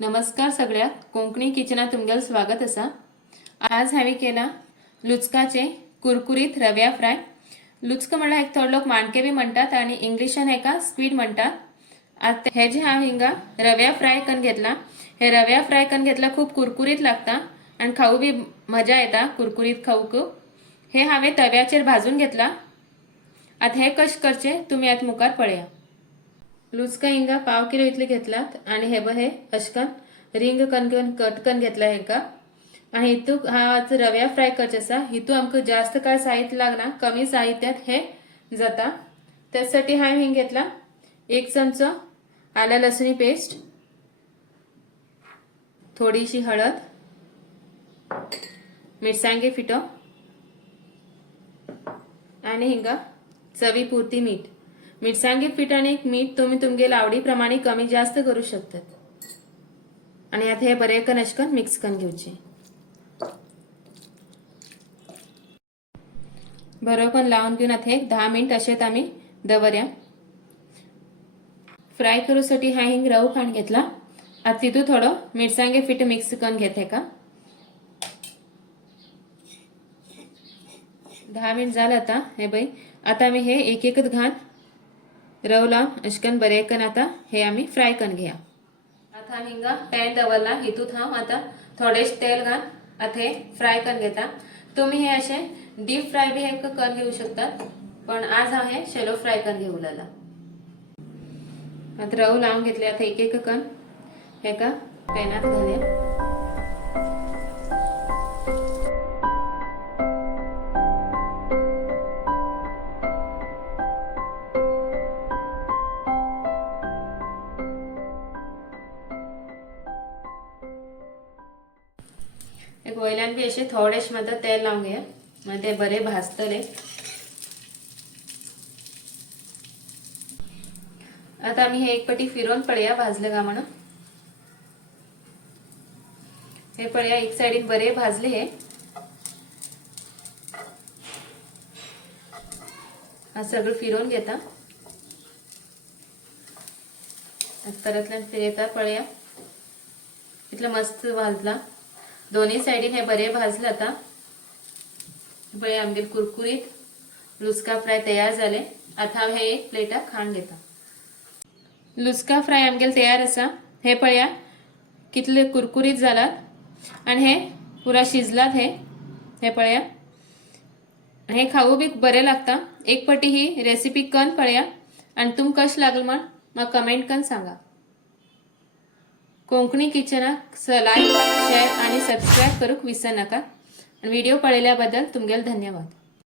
नमस्कार सगळ्यात कोंकणी किचनात तुमगेल स्वागत असा। आज हांवें केला लुचकाचे कुरकुरीत रव्या फ्राय। लुचक म्हळ्यार एक थोडे लोक माणके बी म्हणतात आणि इंग्लिशान हेका स्क्वीड म्हणतात। आता हे जे हांव हिंगा रव्या फ्राय करून घेतला। हे रव्या फ्राय करून घेतला खूप कुरकुरीत लागता आणि खाऊ बी मजा येता कुरकुरीत खाऊक। हे हांवें तव्याचेर भाजून घेतला। आता हे कशे करचे तुम्ही आता मुखार पळया। लुचका हिंगा पाव किलो इतले घेतलात आणि हे अशकन रिंग करून कट करून घेतला हेका। आणि हितूक हा आज रव्या फ्राय करचे आसा। हितू आमकां जास्त काय साहित्य लागना, कमी साहित्यात हे जाता। त्यासाठी हांवें हिंग घेतला 1 चमचो आला लसुणी पेस्ट, थोडीशी हळद, मिरसांगे पिठो आणि हिंगा चवी पुरती मीठ। मिरसांगे पीठ आणि मीठ तुम्ही तुमगे आवडी प्रमाणे कमी जास्त करू शकतात। आणि आता हे बरे करून अशकन मिक्स करून घेवचे। बरोबर लावून घेऊन आता एक 10 मिनिट अशेच आम्ही दवरया। फ्राय करूसाठी हा हिंग रवो काढून घेतला। आता तितू थोडो मिरसांगे पीठ मिक्स करून घेते का। 10 मिनिट झालं आता हे बाई। आता आम्ही हे एक एकच घाल रव लावून अशकन बरे करून आता हे आम्ही फ्राय करून घेया। आता आम्ही हिंगा पॅन दवरला, हितूत हांव आता थोडेशे तेल घाल आता हे फ्राय करून घेता। तुम्ही हे असे डीप फ्राय बी हे करून घेऊ शकतात, पण आज हांव हे शॅलो फ्राय करून घेऊला। आता रव लावून घेतले। आता एक एक करून हेका पॅनात घालया। एक वयल्यान बी असे थोडेशे मात्र तेल लावून घ्या, म्हणजे ते बरे भाजतले। आता आम्ही हे एक पटी फिरवून पळया भाजले का म्हणून। हे पळया एक साइडीन बरे भाजले हे। हा सगळं फिरवून घेता। परतल्यान फिरयता पळया इतलं मस्त भाजला। दोन्ही साइडीन हे बरे भाजले। आता पळया आमगे कुरकुरीत लुचका फ्राय तयार झाले। आता हे एक प्लेटात खाण घेता। लुचका फ्राय आमगेल तयार असा। हे पळया कितले कुरकुरीत जालात आणि हे पुरा शिजलात हे पळया। हे खाऊ बी बरे लागता। एक पटी ही रेसिपी करून पळया आणि तुमकां कशी लागली म्हण म्हाका कमेंट करून सांगा। कोंकणी किचनाक लाईक, शेअर आणि सबस्क्राइब करूक विसरू नका। व्हिडिओ पळयल्याबद्दल तुमगेल धन्यवाद।